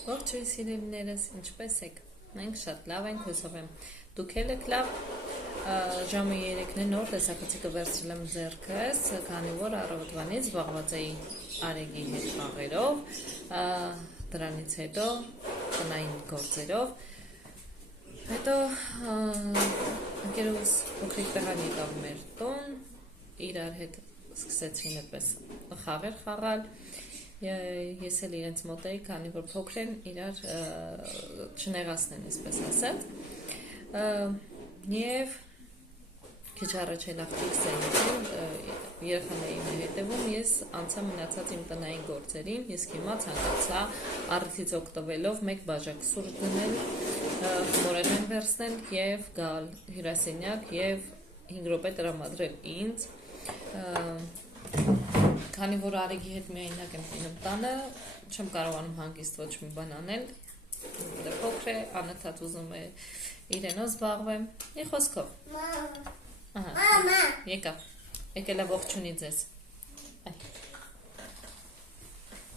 Ողջույն սիրելիներս, ինչպե՞ս եք։ Մենք շատ լավ ենք, հուսով եմ դուք եք լավ։ Ժամը 3-ն է, նոր տեսախցիկը վերցրել եմ ձեռքս, քանի որ առավոտվանից զբաղված էի Արեգի հետ խաղերով, դրանից հետո տնային գործերով։ Հետո ընկերուս փոքրիկ տղան եկավ մեր տուն, իրար հետ սկսեցին այդպես խաղեր խաղալ։ Ես էլ իրենց մոտ էի, քանի որ փոքր են, իրար չնեղացնեն, այսպես ասած։ Եվ քիչ առաջ էլ աղջիկս էին, երեխաներին հետևում, ես անցա մնացած իմ տնային գործերին, իսկ հիմա ցանկացա առիթից օգտվելով մեկ բաժակ սուրճ դնել, մորեղեն վերցնել եւ գալ հյուրասենյակ եւ 5 րոպե տրամադրել ինձ։ Քանի որ Արեգի հետ միայնակ եմ լինում տանը, չեմ կարողանում հանգիստ ոչ մի բան անել, դե փոքր է, անընդհատ ուզում է իրենով զբաղվեմ, մի խոսքով։ Մամա, եկավ, եկել է ողջունի ձեզ։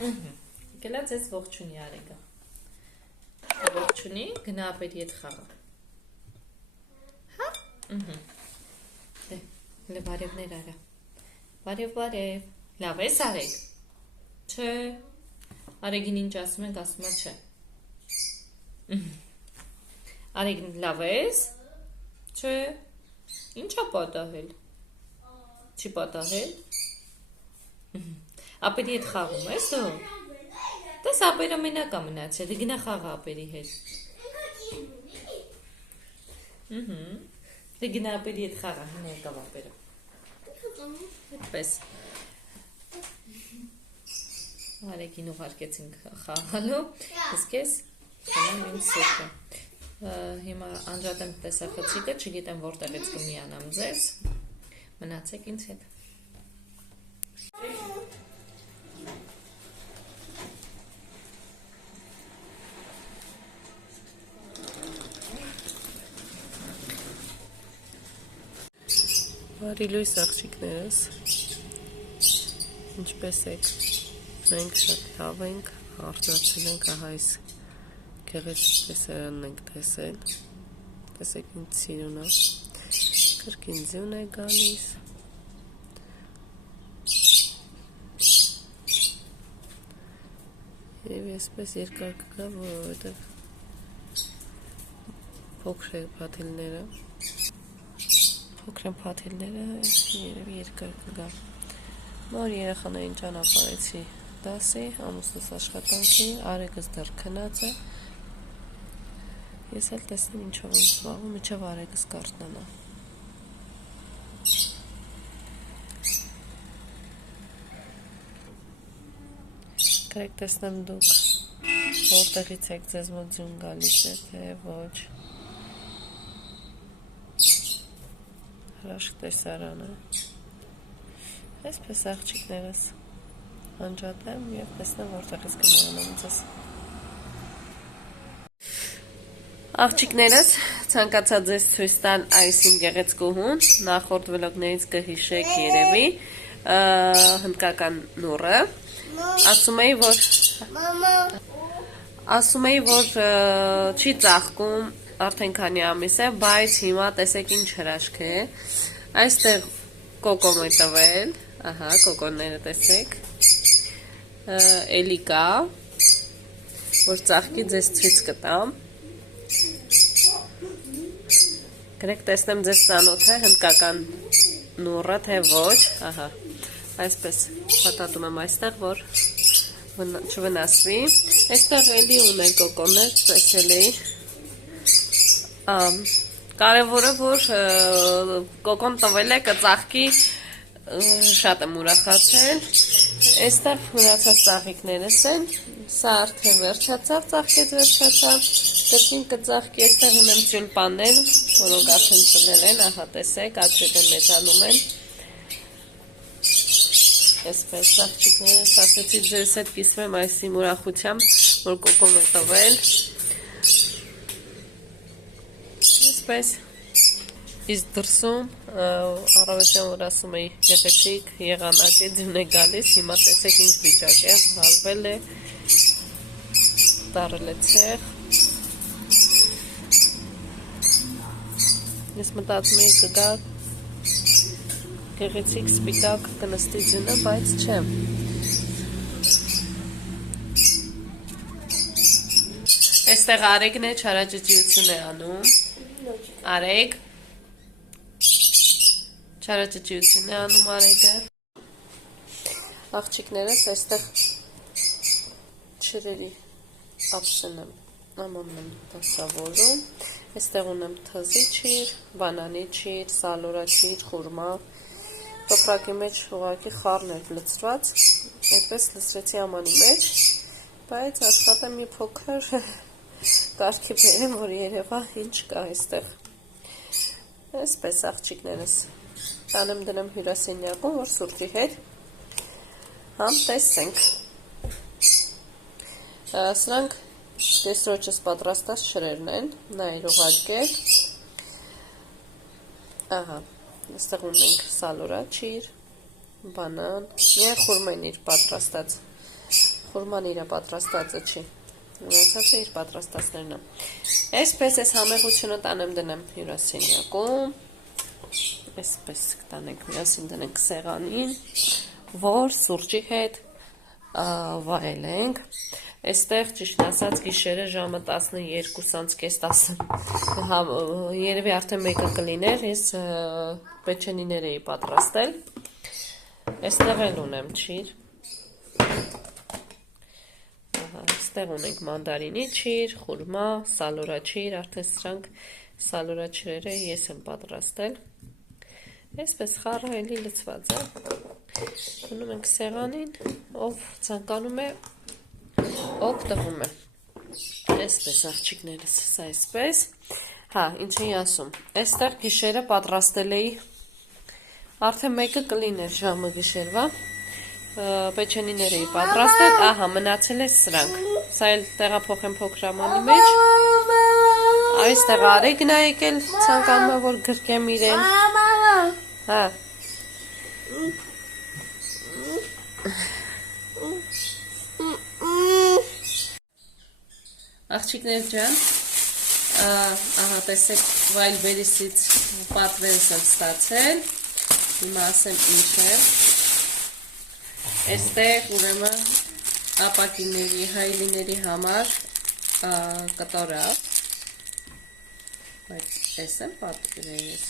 Եկել է ձեզ ողջունի Արեգը։ Ողջունի, գնա ապերի հետ խաղա։ Հա։ Դե, հələ բարևներ արա։ Բարև։ Լավ ես Արեգ։ Չէ։ Արեգին ինչ ասում ենք, ասում է չէ։ Արեգին լավ ես։ Չէ։ Ինչա պատահել։ Չի պատահել։ Ապերի հետ խաղում ես դու։ Տես ապերը մենակ է մնացել, դե գնա խաղա ապերի հետ։ Դե գնա ապերի հետ խաղա, հինա եկավ ապերը։ Այդպես։ Արեգին ուղարկեցինք խաղալու, իսկ ես խնամ իմ սուրճը։ Հիմա անջատեմ տեսախցիկը, չգիտեմ որտեղից կմիանամ ձեզ, մնացեք ինձ հետ։ Բարի լույս աղջիկներս, ինչպես եք, մենք շատ լավ ենք, արթնացել ենք, ահա այս գեղեցիկ տեսարանն ենք տեսել, տեսեք ինձ սիրունա, կրկին ձյուն է գալիս, և եսպես երկար կգա, որովհետև փոքր է փաթիլները, փոքր են փաթիլները, երևի երկար կգա։ Նոր երեխաներին ճանապարհեցի դասի, ամուսնուս աշխատանքի, Արեգս դեռ քնած է։ Ես էլ տեսնեմ ինչով եմ զբաղվում, մինչև Արեգս կարթնանա։ Գրեք տեսնեմ դուք որտեղից եք ձեզ մոտ ձյուն գալիս է, թե ոչ։ Հրաշք տեսարան է։ Այսպես աղջիկներս անջատեմ և տեսնեմ որտեղից կմիանամ ձեզ։ Աղջիկներս ցանկացա ձեզ ցույց տալ այս իմ գեղեցկուհուն, նախորդ վլոգներից կհիշեք երևի, հնդկական նուռը, ասում էի, որ չի ծաղկում, արդեն քանի ամիս է, բայց հիմա տեսեք ինչ հրաշք է, այստեղ կոկոմ է տվել, ահա, կոկոնները տեսեք, էլի կա, որ ծաղկի ձեզ ցույց կտամ, գրեք տեսնեմ ձեզ ծանոթ է հնդկական նուռը, թե ոչ, ահա, այսպես պատատում եմ այստեղ, որ չվնասվի, այստեղ էլի ունեն կոկոններ, տեսել էի, կարևորը, որ կոկոն տվել է, կծաղկի, շատ եմ ուրախացել, այստեղ մնացած ծաղիկներս են, սա արդեն վերջացավ, ծաղկեց վերջացավ, կրկին կծաղկի, այստեղ ունեմ տյուլպաններ, որոնք արդեն ծլել են, ահա տեսեք, աչքերն են մեծանում են, այսպես աղջիկներս, ասեցի ձեզ հետ կիսվեմ այս իմ ուրախությամբ, որ կոկոն է տվել, այսպես, իսկ դրսում առավոտյան որ ասում էի գեղեցիկ եղանակ է, ձյուն է գալիս, հիմա տեսեք ինչ վիճակ է, հալվել է, դարել է ցեղ։ Ես մտածում էի կգա գեղեցիկ սպիտակ կնստի ձյունը, բայց չէ։ Այստեղ Արեգն է չարաճճիություն է անում։ Արեգ չարաճճիություն է անում Արեգը։ Աղջիկներս այստեղ չրերի ապշեն եմ ամանն եմ դասավորում։ Այստեղ ունեմ թզի չիր, բանանի չիր, սալորա չիր, խուրմա։ Տոպրակի մեջ ուղղակի խառն էր լցրված, այդպես լցրեցի ամանի մեջ, բայց աշխատեմ մի փոքր կարգի բերեմ, որ երևա ինչ կա այստեղ։ Այսպես աղջիկներս տանեմ դնեմ հյուրասենյակում, որ սուրճի հետ համտեսենք։ Սրանք տեսրոջս պատրաստած չրերն են, նայր ուղարկել։ Ահա, այստեղ ունենք սալորա չիր, բանան, միայն խուրմեն իր պատրաստած, խուրման իրա պատրաստածը չի, ունեցածը իր պատրաստածներն է։ Այսպես ես համեղությունը տանեմ դնեմ հյուրասենյակում, այսպես տանենք միասին դնենք սեղանին, որ սուրճի հետ վայելենք։ Այստեղ ճիշտ ասած գիշերը ժամը 12:30 երևի արդեն մեկը կլիներ, ես պեչենիներ էի պատրաստել։ Այստեղ էլ ունեմ չիր։ Այստեղ ունենք մանդարինի չիր, խուրմա, սալորա չիր, արդեն սրանք սալորա չրերը ես եմ պատրաստել։ Այսպես խառը էլի լցված է։ Դնում ենք սեղանին, ով ցանկանում է օգտվում է։ Այսպես աղջիկներս, սա այսպես։ Հա, ինչ էի ասում։ Այստեղ գիշերը պատրաստել էի արդեն մեկը կլիներ ժամը գիշերվա։ Պեչենիներ էի պատրաստել, ահա մնացել է սրանք։ Սա էլ տեղափոխեմ փոքր ամանի մեջ։ Այստեղ Արեգն է եկել, ցանկանում է որ գրկեմ իրեն։ Հա։ Աղջիկներ ջան, ահա տեսեք վայլբերիսից պատվերս եմ ստացել, հիմա ասեմ ինչ է, այստեղ ուրեմն ապակիների, հայլիների համար կտորավ, բայց ես եմ պատվերել ես,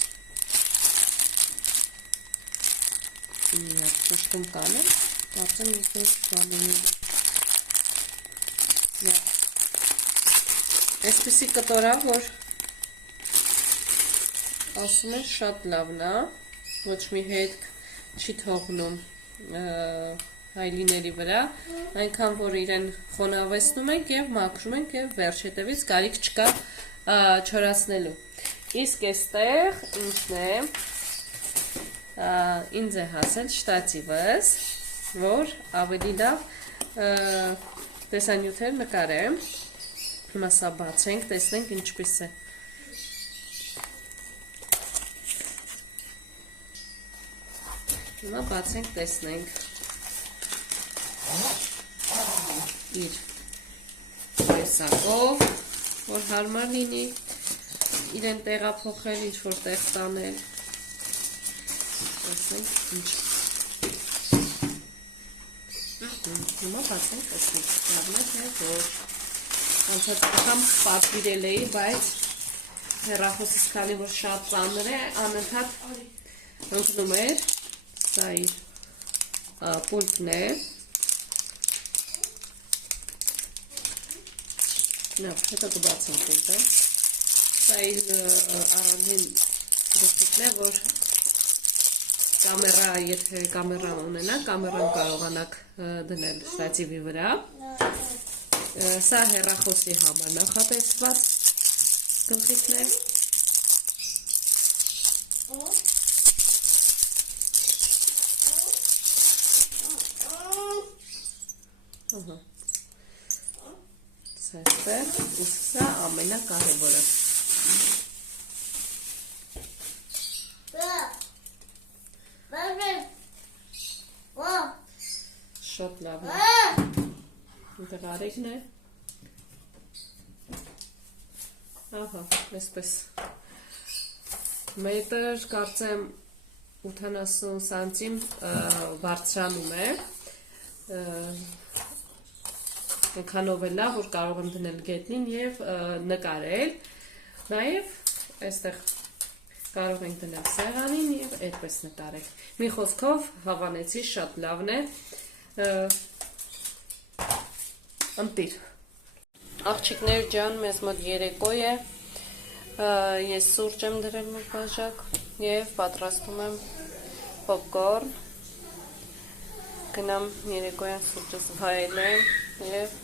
շուշտում կանեմ, պատվեմ եկել ժամինում, Այսպիսի կտորավ, որ ասում են շատ լավն է, ոչ մի հետք չի թողնում հայլիների վրա, այնքան որ իրեն խոնավեցնում ենք և մաքրում ենք և վերջ հետևից կարիք չկա չորացնելու։ Իսկ այստեղ ինչն է, ինձ է հասել շտատիվս, որ ավելի լավ տեսանյութեր նկարեմ։ Հիմա սա բացենք, տեսնենք ինչպես է։ Հիմա բացենք, տեսնենք։ Իր տեսակով, որ հարմար լինի, իրեն տեղափոխել, ինչ-որ տեղ տանել։ Տեսնենք ինչ։ Հիմա բացենք, տեսնենք, լավն է, որ անցած անգամ պատվիրել էի, բայց հեռախոսից քանի որ շատ ծանր է, անընդհատ ընկնում էր, սա իր պուլտն է, հետո կբացեմ պուլտը, սա իր առանձին դրսիկն է, որ կամերա, եթե կամերա ունենա, կամերան կարողանաք դնել շտատիվի վրա, սա հեռախոսի համար նախատեսված գլխիկն է։ Սա էստեղ, իսկ սա ամենակարևորը։ Շատ լավն է։ Ուտեղ Արեգն է, Ահա, այսպես մետր կարծեմ 80 սանտիմ բարձրանում է, այնքանով է լավ, որ կարող եմ դնել գետնին և նկարել, նաև այստեղ կարող ենք դնել սեղանին և այդպես նկարել, մի խոսքով հավանեցի շատ լավն է, ընտիր աղջիկներ ջան, մեզ մոտ երեկո է, ես սուրճ եմ դրել մի բաժակ և պատրաստում եմ պոպկորն, գնամ երեկոյան սուրճս վայելեմ և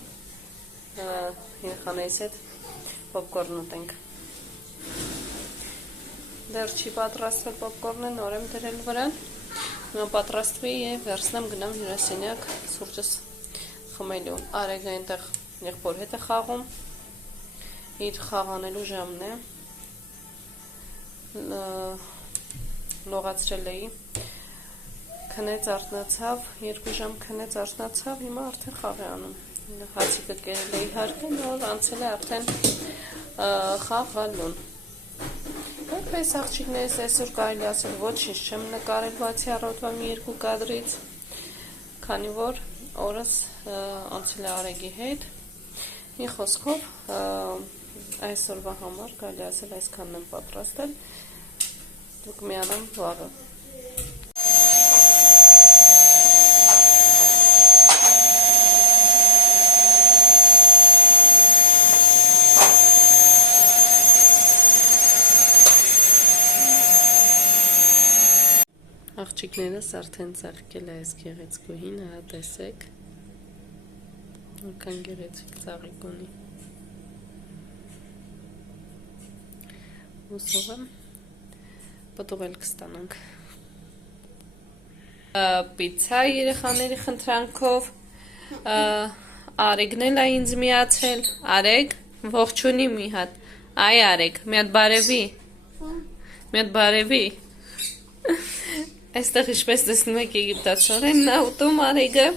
երեխաներիս հետ պոպկորն ուտենք։ Դեռ չի պատրաստվել պոպկորնը, նոր եմ դրել վրան, պատրաստվի և վերցնեմ գնամ հյուրասենյակ սուրճս խմելու։ Արեգը այնտեղ եղբոր հետ է խաղում, իր խաղանելու ժամն է, լողացրել էի, քնեց արթնացավ, 2 ժամ քնեց արթնացավ, հիմա արդեն խաղ է անում, հացիկը կերել էի հարկը, նոր անցել է արդեն խաղալուն։ Այդպես աղջիկներս այսօր կարելի ասել ոչինչ չեմ նկարել բացի առավոտվա մի 2 կադրից, քանի որ օրս անցել է Արեգի հետ, մի խոսքով այսօրվա համար կարելի ասել այսքանն եմ պատրաստել, դուք միանամ վաղը։ Աղջիկներս արդեն ծաղկել է այս գեղեցկուհին, հա տեսեք, որքան գեղեցիկ ծաղիկ ունի։ Ուսով եմ պտուղել կստանանք։ Պիցա երեխաների խնդրանքով, Արեգն էլ է ինձ միացել, Արեգ, ողջունի մի հատ, այ Արեգ, մի հատ բարևի, այստեղ ինչպես տեսնում եք եգիպտացորենն է ուտում Արեգը,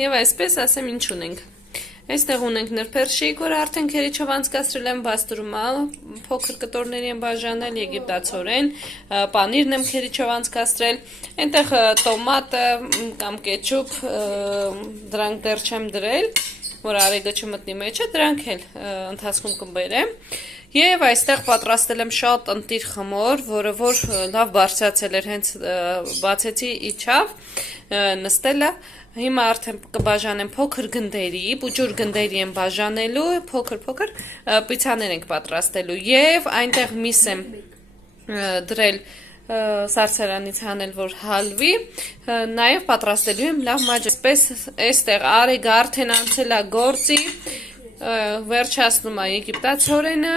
և այսպես ասեմ ինչ ունենք, այստեղ ունենք նրբերշիկ, որ արդեն քերիչով անցկացրել եմ, բաստուրմա, փոքր կտորների եմ բաժանել, եգիպտացորեն, պանիրն եմ քերիչով անցկացրել, այնտեղ տոմատը կամ կեչուպ, դրանք դեռ չեմ դրել, որ Արեգը չմտնի մեջը, դրանք էլ ընթացքում կբերեմ, և այստեղ պատրաստել եմ շատ ընտիր խմոր, որը որ լավ բարձրացել էր, հենց բացեցի իջավ, նստելը, հիմա արդեն կբաժանեմ փոքր գնդերի, բուջուր գնդերի եմ բաժանելու, փոքր պիցաներ ենք պատրաստելու և այնտեղ միս եմ դրել սարսարանից հանել, որ հալվի, նաև պատրաստելու եմ լավ մաջ, այսպես այստեղ Արեգը արդեն անցել է գործի, վերջացնում է եգիպտացորենը,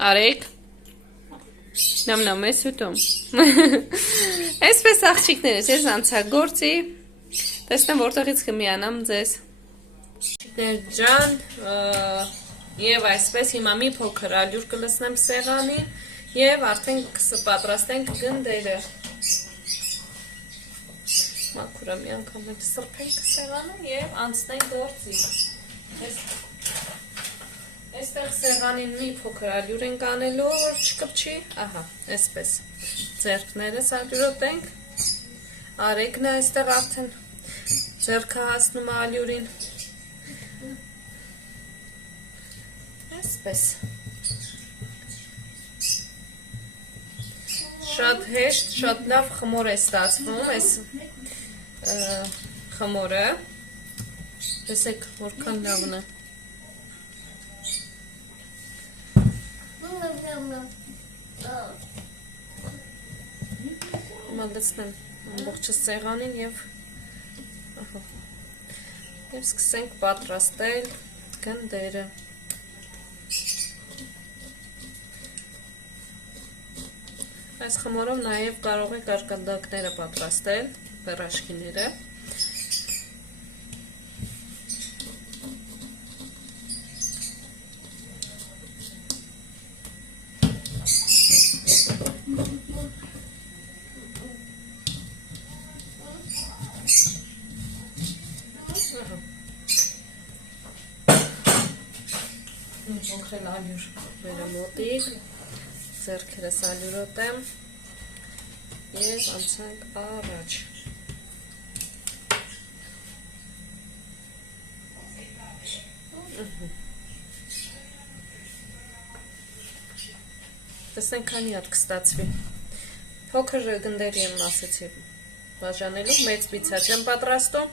Արեգ, նամ ես ուտում, այսպես աղջիկներս, ես անցա գործի, տեսնեմ որտեղից կմիանամ ձեզ։ Աղջիկներ ջան, և այսպես հիմա մի փոքր ալյուր կլսնեմ սեղանի և արդեն կպատրաստենք գնդերը։ Մաքուր մի անգամ էլ սրբենք սեղանը և անցնենք գործի։ Այստեղ սեղանին մի փոքր ալյուր ենք անելու, որ չկպչի, ահա, այսպես, ձեռքներս ալյուրոտենք, Արեգն է այստեղ արդեն ձեռքը հասնում է ալյուրին, այսպես, շատ հեշտ, շատ լավ խմոր է ստացվում, այս խմորը, տեսեք որքան լավն է, մալդեցնեմ ամբողջը սեղանին և սկսենք պատրաստել գնդերը։ Այս խմորով նաև կարող եք արկադակները պատրաստել, պերաշկիները։ փոքրել ալյուր վերամոտիկ, ձեռքերս ալյուրոտեմ և անցանք առաջ։ Տեսնենք քանի հատ կստացվի։ Փոքր գնդերի եմ ասեցի բաժանելու, մեծ պիցա չեմ պատրաստում,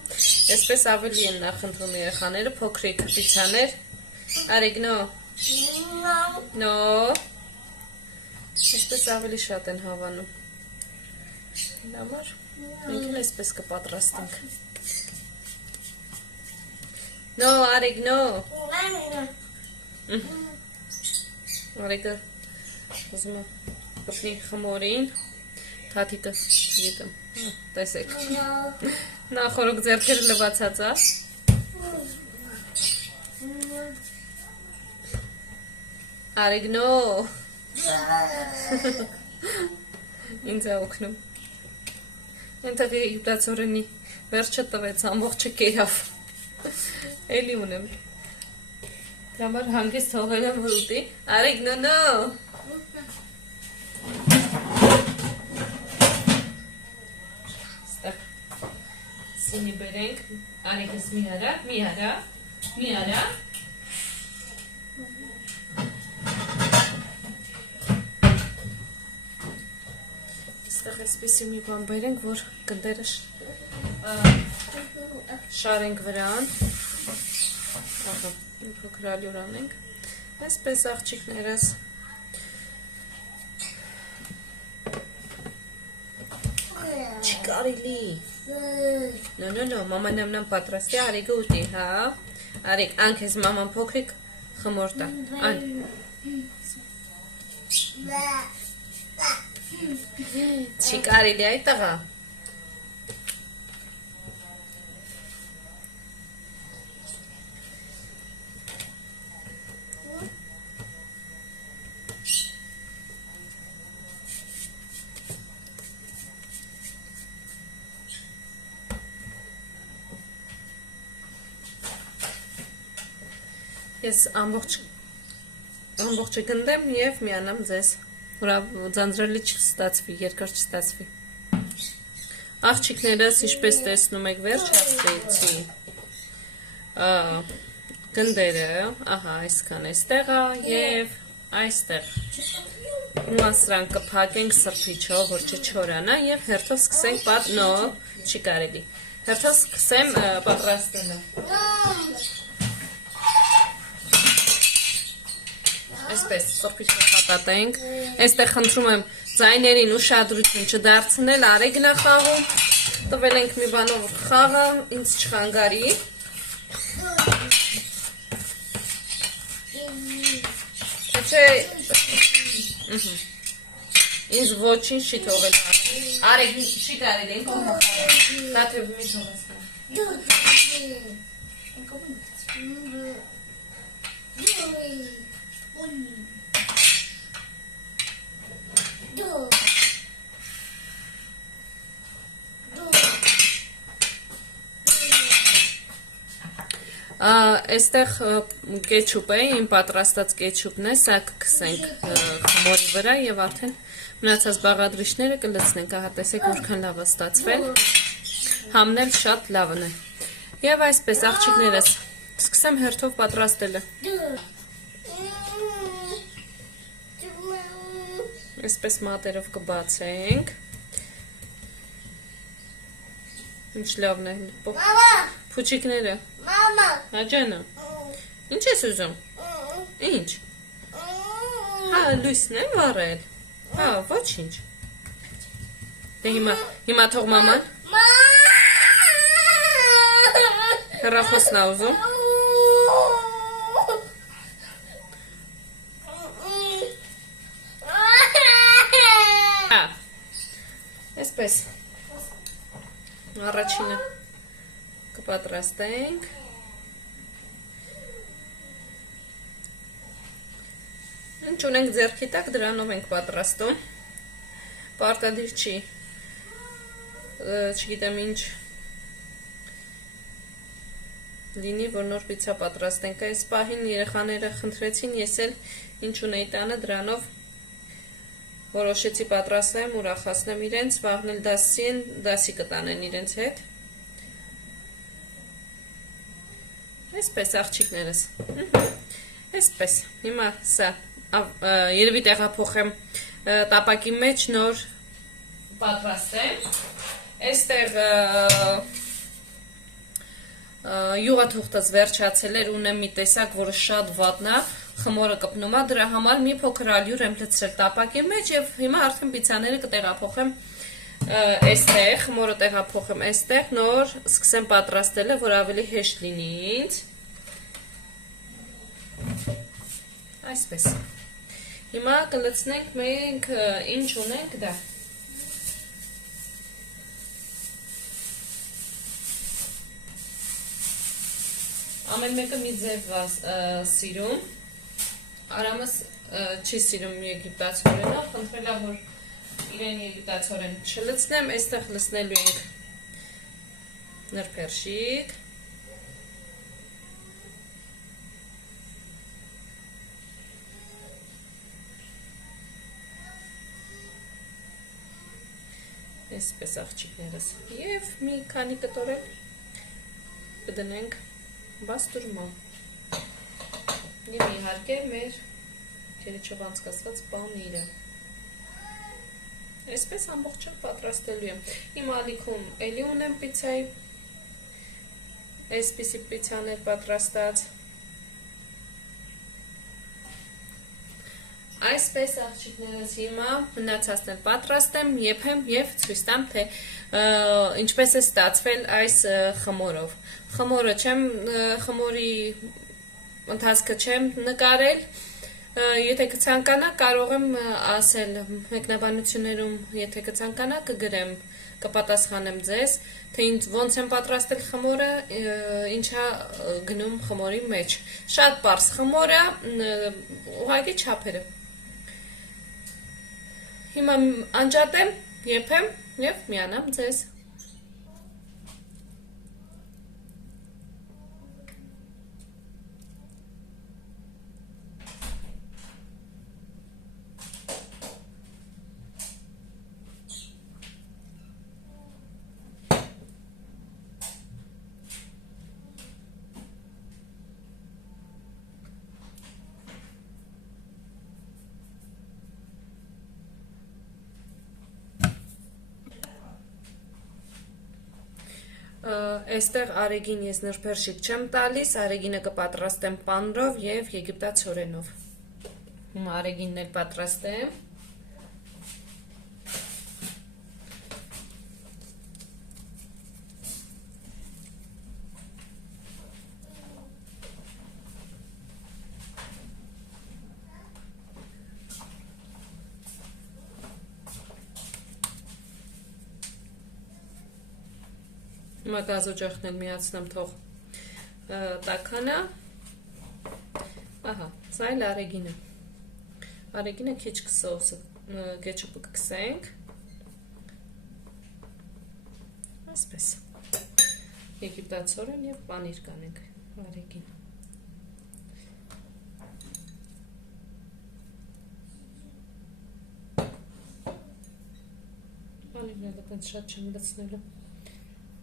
այսպես ավելի են նախընտրում երեխաները, փոքրիկ պիցաներ։ Արիգ, նո, այսպես ավելի շատ են հավանում։ Համար, մենք էլ այսպես կպատրաստենք։ Նո, Արիգ, նո։ Արիգը ուզում է կպնի խմորին, թաթիկը չգիտեմ, տեսեք, նախորոք ձեռքերը լվացած է, Արիգ, նո, ինձ է օգնում, ենտեղ իպլացորենի վերջը տվեց, ամողջը կերավ, էլի ունեմ, համար հանգիստ թողել եմ վրուտի, Արիգ, նո, Սինի բերենք, Արիգս մի արա, Այստեղ այսպիսի մի բան բերենք, որ գնդերը շարենք վրան, փոքր ալյուր անենք, այսպես աղջիկներս, չի կարելի, նո, մաման ամնան պատրաստի, Արիգը ուտի, հա, Արիգ, անք ես մաման փոքրիկ խմոր տա, ան, չի կարելի այդ տղա, Ես ամբողջը գնդեմ և միանամ ձեզ, որ ձանձրելի չստացվի, երկար չստացվի։ Աղջիկներս ինչպես տեսնում եք վերջ հասցրեցի գնդերը, ահա այսքան այստեղ է և այստեղ։ Հիմա սրանք կփակենք սրբիչով, որ չչորանա և հերթով սկսենք նո, չի կարելի, հերթով սկսեմ պատրաստելը։ Այսպես սրբիչը խատատենք, այստեղ խնդրում եմ ձայներին ուշադրություն չդարձնել, Արիգն է խաղում, տվել ենք մի բանով խաղը, ինձ չխանգարի, ինձ ոչինչ չի թողել, Արիգ չի կարել ենք ով մխարել, դաթև մի թողեսնա։ Այստեղ կեչուպ է, իմ պատրաստած կեչուպն է, սա կքսենք խմորի վրա և արդեն մնացած բաղադրիչները կլցնենք, ահա տեսեք որքան լավ է ստացվել, համնել շատ լավն է։ Եվ այսպես աղջիկներս, սկսեմ հերթով պատրաստելը։ Այսպես մատերով կբացենք։ Ինչ լավն է։ Փուչիկները։ Աջանը։ Ինչ ես ուզում։ Ինչ։ Հա, լույսն է վառել։ Հա, ոչինչ։ Դե հիմա թող մաման։ Հեռախոսն է ուզում։ Հա։ Այսպես։ Առաջինը կպատրաստենք։ Ինչ ունենք ձեռքի տակ, դրանով ենք պատրաստում։ Պարտադիր չի։ Չգիտեմ ինչ լինի, որ նոր պիցա պատրաստենք։ Այս պահին երեխաները խնդրեցին, ես էլ ինչ ունեի տանը դրանով որոշեցի պատրաստեմ, ուրախացնեմ իրենց, վաղն էլ դասի կտանեն իրենց հետ։ Այսպես աղջիկներս։ Այսպես։ Հիմա սա երևի տեղափոխեմ տապակի մեջ նոր պատրաստեմ։ Այստեղ յուղաթուղթս վերջացել էր, ունեմ մի տեսակ, որը շատ վատն է, խմորը կպնում է, դրա համար մի փոքր ալյուր եմ լցրել տապակի մեջ եւ հիմա արդեն պիցաները կտեղափոխեմ այստեղ, խմորը տեղափոխեմ այստեղ, նոր սկսեմ պատրաստելը, որ ավելի հեշտ լինի ինձ։ Այսպես։ Հիմա կլցնենք մենք ինչ ունենք դա։ Ամեն մեկը մի ձև սիրում, Արամս չի սիրում եգիպտացորենը, խնդրել է, որ իրեն եգիպտացորեն չլցնեմ, այստեղ լցնելու ենք նրբերշիկ, այսպես աղջիկներս, և մի քանի կտորել կդնենք բաստուրմա և իհարկե մեր քերիչով անցկացված պանիրը այսպես ամբողջը պատրաստելու եմ իմ ալիքում էլի ունեմ պիցայի այսպիսի պիցաներ պատրաստած այսպես աղջիկներս հիմա մնացածն էլ պատրաստեմ եփեմ և ցույց տամ թե ինչպես է ստացվել այս խմորով խմորը չեմ խմորի ընթացքը չեմ նկարել եթե կցանկանա կարող եմ ասել մեկնաբանություններում եթե կցանկանա կգրեմ կպատասխանեմ ձեզ թե ոնց եմ պատրաստել խմորը ինչա գնում խմորի մեջ շատ պարզ խմորը ուղղակի չափերը Հիմա անջատեմ, եփեմ և միանամ ձեզ Այստեղ արեգին ես նրբերշիկ չեմ տալիս, արեգինը կպատրաստեմ պանրով և եգիպտացորենով Հիմա արեգինն էլ պատրաստեմ Հիմա գազօջախն էլ միացնեմ թող տաքանա ահա, սա էլ արեգինը արեգինը քիչ կսոուսը կեչուպը կքսենք այսպես եգիպտացորեն և պանիր կանենք արեգին պանիրն էլ էպենց շատ չեմ լցնելու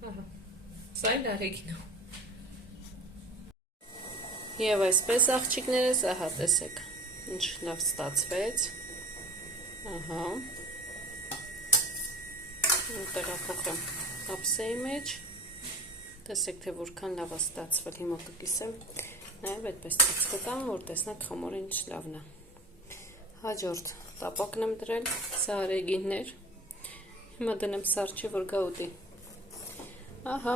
Ահա, սա էլ արեգինը Եվ այսպես աղջիկներս, ահա տեսեք, ինչ լավ ստացվեց Ահա Տեղափոխեմ ափսեի մեջ Տեսեք, թե որքան լավ է ստացվել Հիմա կկիսեմ Նաև այդպես ցույց կտամ, որ տեսնեք խմորը ինչ լավն է Հաջորդ տապակն եմ դրել Սա արեգինն էր Հիմա դնեմ սառչի, որ գա ուտի Ահա,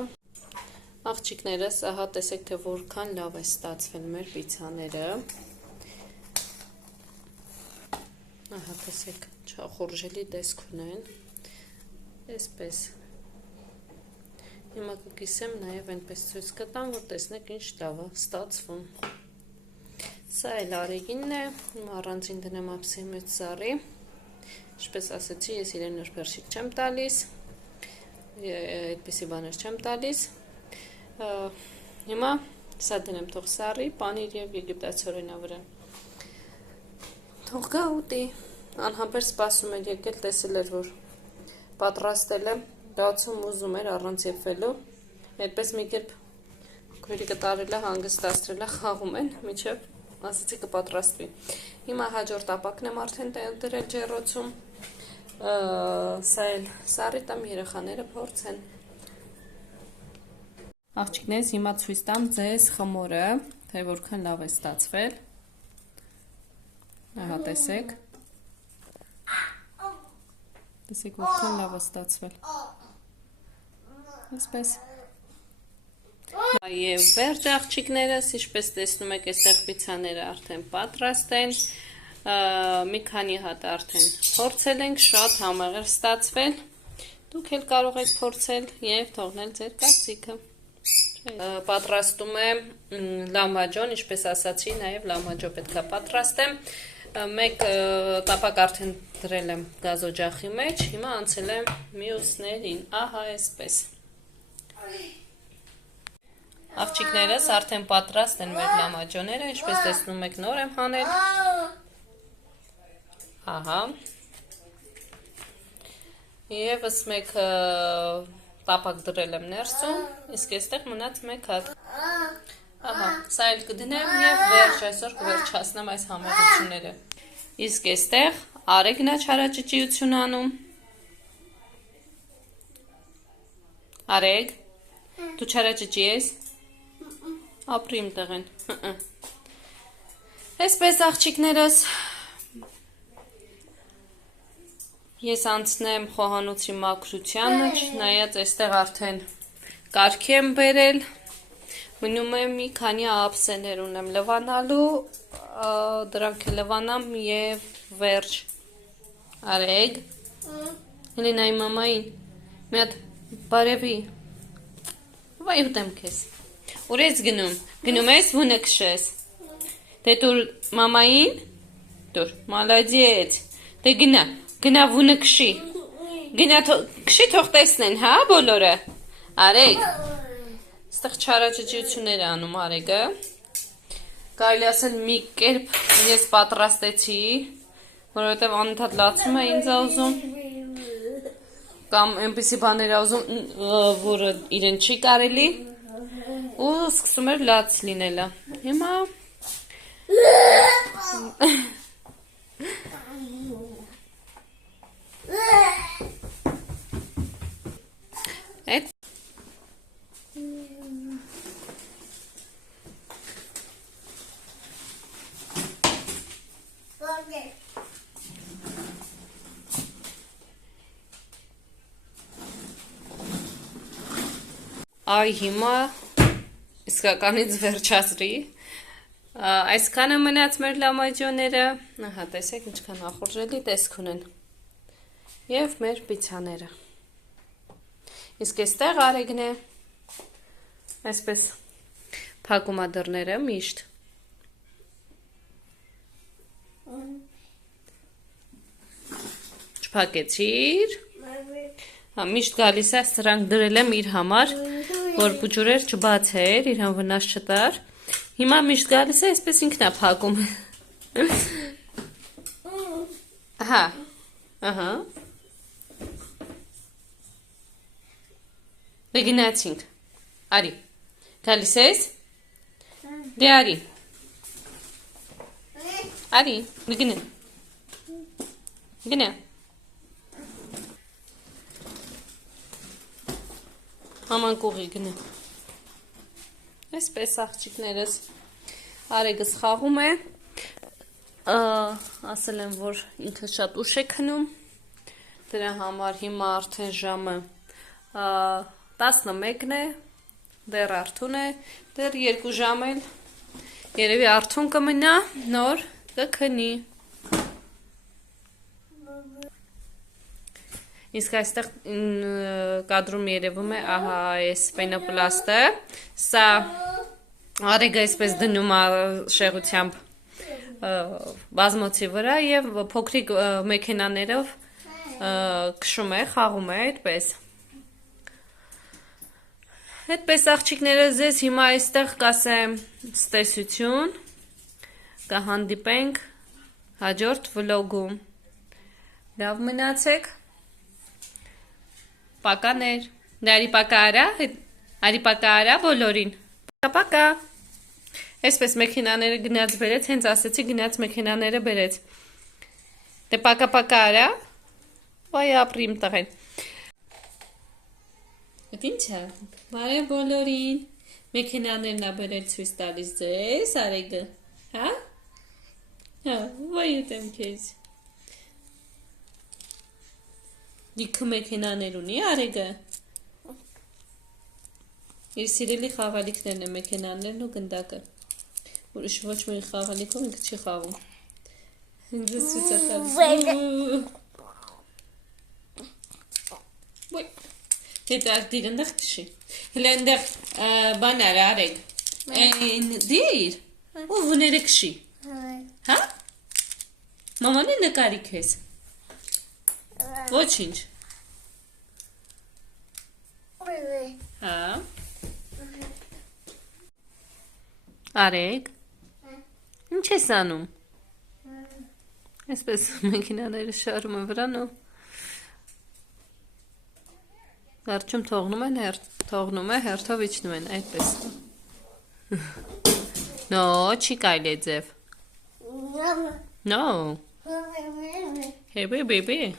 աղջիկներս, ահա տեսեք, թե որքան լավ է ստացվել մեր պիցաները Ահա, տեսեք, չախորժելի տեսք ունեն Այսպես Հիմա կկիսեմ նաև այնպես ցույց կտամ, որ տեսնեք ինչ լավ է ստացվում Սա էլ արեգինն է, հիմա առանձին դնեմ ափսեի մեջ սառի Ինչպես ասեցի, ես իրեն նրբերշիկ չեմ տալիս այդպիսի բաներ չեմ տալիս Հիմա սա դնեմ թող սառի, պանիր եւ եգիպտացորենա վրա։ Թող գա ուտի։ Անհամբեր սպասում էր, եկել տեսել էր, որ պատրաստել եմ, բացում ուզում էր առանց եփվելու։ Այդպես մի կերպ քույրիկը տարել է, հանգստացրել է, խաղում են, միջև ասացի կպատրաստվի։ Հիմա հաջորդ ապակն եմ արդեն դրել ջեռոցում։ Սա էլ սառի տամ երեխաները փորձեն։ Աղջիկներս, հիմա ցույց տամ ձեզ խմորը, թե որքան լավ է ստացվել։ Ահա տեսեք։ Տեսեք որքան լավ է ստացվել։ Այսպես։ Եվ վերջ աղջիկներս, ինչպես տեսնում եք, այստեղ պիցաները արդեն պատրաստ են։ Մի քանի հատ արդեն փորձել ենք, շատ համեղ էր ստացվել։ Դուք էլ կարող եք փորձել եւ թողնել ձեր կարծիքը։ Պատրաստում եմ լամաջոն, ինչպես ասացի, նաև լամաջո պետք է պատրաստեմ։ Մեկ տապակ արդեն դրել եմ գազօջախի մեջ, հիմա անցել եմ մյուսներին, ահա այսպես։ Աղջիկներս արդեն պատրաստ են մեր լամաջոները, ինչպես տեսնում եք նոր եմ հանել։ Ահա։ Եվս մեկ տապակ դրել եմ ներսում, իսկ այստեղ մնաց մեկ հատ։ Ահա, սա էլ կդնեմ եւ վերջ այսօր կվերջացնեմ այս համեղությունները։ Իսկ այստեղ Արեգն է չարաճճիություն անում։ Արեգ, դու չարաճճի ես։ Ապրի իմ տեղեն։ Այսպես աղջիկներս ես անցնեմ խոհանոցի մաքրությանը, նայած այստեղ արդեն կարգի եմ բերել։ Մնում եմ մի քանի ափսեներ ունեմ լվանալու, դրանք լվանամ եւ վերջ։ Արեգ։ Հելինայի մամային։ Մի հատ բարևի։ Վայ ուտեմ քեզ։ Ուր ես գնում։ Գնում ես վունը քշես։ Դե դուր մամային։ Դուր, մալադիեց։ Դե գնա, գնա վունը քշի։ Գնա քշի թող տեսնեն, հա, բոլորը։ Արեգ։ Այստեղ չարաճճիություններ է անում Արեգը։ Կարելի ասել մի կերպ ես պատրաստեցի, որովհետև անընդհատ լացում է ինձ ուզում։ Կամ այնպիսի բաներ ուզում, որը իրեն չի կարելի։ Ու սկսում էր լաց լինելը։ Հիմա Այդ Այ հիմա իսկականից վերջացրի։ Այսքանը մնաց մեր լամաջոները։ Ահա տեսեք ինչքան ախորժելի տեսք ունեն։ Եվ մեր պիցաները։ Իսկ այստեղ Արեգն է։ Այսպես փակում է դռները միշտ։ Չփակեցիր։ Հա միշտ գալիս է, սրանք դրել եմ իր համար, որ բուջուրեր չբացեր, իրան վնաս չտար։ Հիմա միշտ գալիս է, այսպես ինքն է փակում։ Ահա։ Ահա։ Դե գնացինք։ Արի։ Գալիս ես։ Դե արի։ Արի, գնա։ Գնա։ Համանկողի գնա։ Այսպես աղջիկներս Արեգս խաղում է։ Ասել եմ, որ ինքը շատ ուշ է քնում։ Դրա համար հիմա արդեն ժամը 11-ն է, դեռ արթուն է, դեռ 2 ժամ էլ երևի արթուն կմնա, նոր կքնի։ Իսկ այստեղ կադրում երևում է, ահա այս պենոպլաստը, սա Արեգը այսպես դնում է շեղությամբ բազմոցի վրա և փոքրիկ մեքենաներով քշում է, խաղում է այդպես։ Այդպես աղջիկները ձեզ հիմա այստեղ կասեմ ստեսություն, կհանդիպենք հաջորդ վլոգում, լավ մնացեք, պականեր, արի պակա արա բոլորին, պակա, այսպես մեքենաները գնաց բերեց, հենց ասեցի գնաց մեքենաները բերեց, դե պակա արա, վայ ապրիմ տղեն, Ինչ է, բարև բոլորին, մեքենաներն ա բերել ցույց տալիս ձեզ, Արեգը, հա, վայ ուտեմ քեզ, լիքը մեքենաներ ունի Արեգը, իր սիրելի խաղալիքներն է մեքենաներն ու գնդակը, ուրիշ ոչ մի խաղալիքով ինքը չի խաղում, ինձ ցույց է տալիս, Հետո դիր ընդեղ քշի։ Հələ ընդեղ բան արա Արեգ։ Դիր։ Ու վները քշի։ Հա? Մաման է նկարի քեզ։ Ոչինչ։ Հա։ Արեգ։ Ինչ ես անում։ Այսպես մեքենաները շարում են վրան ու Վերջում թողնում է, հերթով իջնում են, այդպես։ No, չի կարելի ձև։ No. Hey, baby.